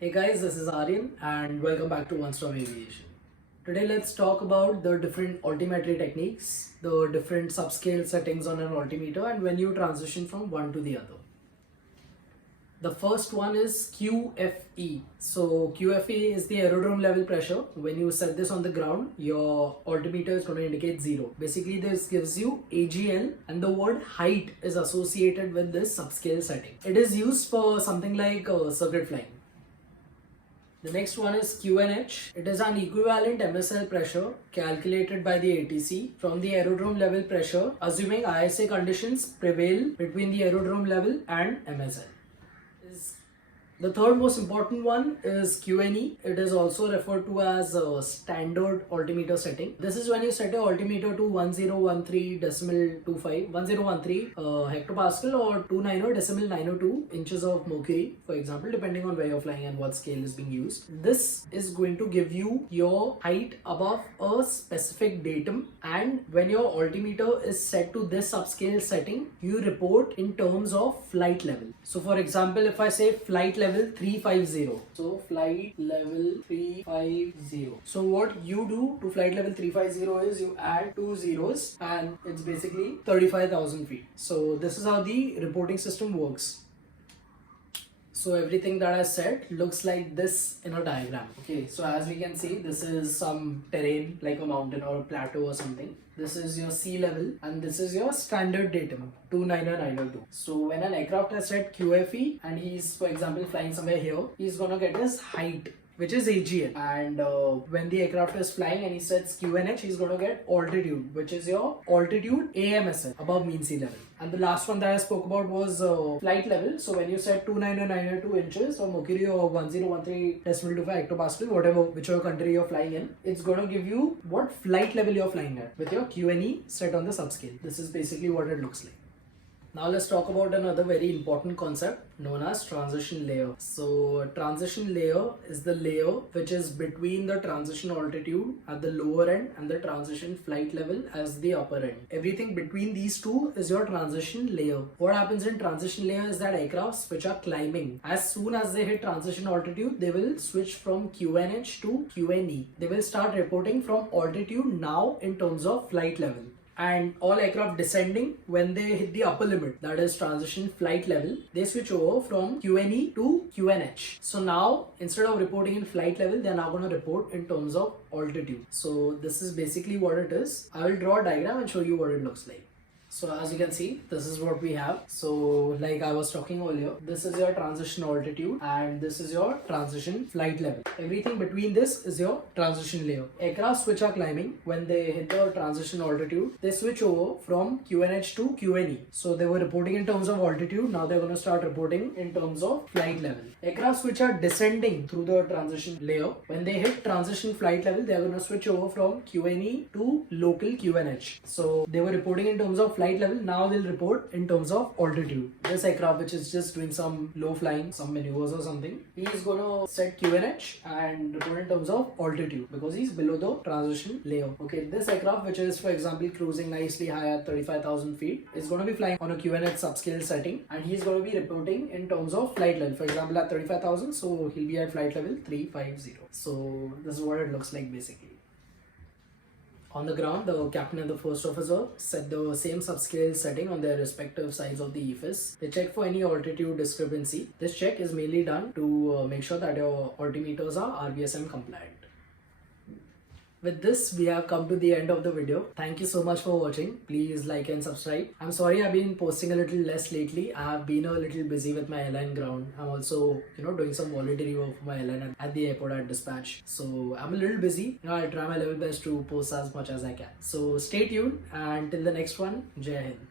Hey guys, this is Aryan and welcome back to One Stop Aviation. Today let's talk about the different altimetry techniques, the different subscale settings on an altimeter and when you transition from one to the other. The first one is QFE. So QFE is the aerodrome level pressure. When you set this on the ground, your altimeter is going to indicate 0. Basically this gives you AGL and the word height is associated with this subscale setting. It is used for something like circuit flying. The next one is QNH. It is an equivalent MSL pressure calculated by the ATC from the aerodrome level pressure, assuming ISA conditions prevail between the aerodrome level and MSL. The third most important one is QNE. It is also referred to as a standard altimeter setting. This is when you set your altimeter to 1013.25, 1013 hectopascal or 290.902 inches of mercury, for example, depending on where you're flying and what scale is being used. This is going to give you your height above a specific datum, and when your altimeter is set to this subscale setting, you report in terms of flight level. So for example, if I say flight level 350. So flight level 350. So what you do to flight level 350 is you add 2 zeros and it's basically 35,000 feet. So this is how the reporting system works. So everything that I said looks like this in a diagram. Okay, so as we can see, this is some terrain like a mountain or a plateau or something. This is your sea level and this is your standard datum 290.902. So when an aircraft has set QFE and he's, for example, flying somewhere here, he's gonna get his height, which is AGL, and when the aircraft is flying and he sets QNH, he's going to get altitude, which is your altitude AMSL, above mean sea level. And the last one that I spoke about was flight level. So when you set 290.902 inches or mercury or 1013.25 hectopascal, whatever, whichever country you're flying in, it's going to give you what flight level you're flying at with your QNE set on the subscale. This is basically what it looks like. Now let's talk about another very important concept known as transition layer. So transition layer is the layer which is between the transition altitude at the lower end and the transition flight level as the upper end. Everything between these two is your transition layer. What happens in transition layer is that aircrafts which are climbing, as soon as they hit transition altitude, they will switch from QNH to QNE. They will start reporting from altitude now in terms of flight level. And all aircraft descending, when they hit the upper limit, that is transition flight level, they switch over from QNE to QNH. So now instead of reporting in flight level, they are now going to report in terms of altitude. So this is basically what it is. I will draw a diagram and show you what it looks like. So as you can see, this is what we have. So like I was talking earlier, this is your transition altitude and this is your transition flight level. Everything between this is your transition layer. Aircrafts which are climbing, when they hit the transition altitude, they switch over from QNH to QNE. So they were reporting in terms of altitude, now they're going to start reporting in terms of flight level. Aircrafts which are descending through the transition layer, when they hit transition flight level, they're going to switch over from QNE to local QNH. So they were reporting in terms of flight level, now they'll report in terms of altitude. This aircraft which is just doing some low flying, some maneuvers or something, he is gonna set QNH and report in terms of altitude because he's below the transition layer. Okay, this aircraft which is, for example, cruising nicely high at 35,000 feet is gonna be flying on a QNH subscale setting and he's gonna be reporting in terms of flight level. For example, at 35,000, so he'll be at flight level 350. So this is what it looks like basically. On the ground, the captain and the first officer set the same subscale setting on their respective sides of the EFIS. They check for any altitude discrepancy. This check is mainly done to make sure that your altimeters are RBSM compliant. With this, we have come to the end of the video. Thank you so much for watching. Please like and subscribe. I'm sorry I've been posting a little less lately. I have been a little busy with my airline ground. I'm also, doing some voluntary work for my airline at the airport at dispatch. So I'm a little busy. I'll try my level best to post as much as I can. So stay tuned and till the next one, Jai Hind.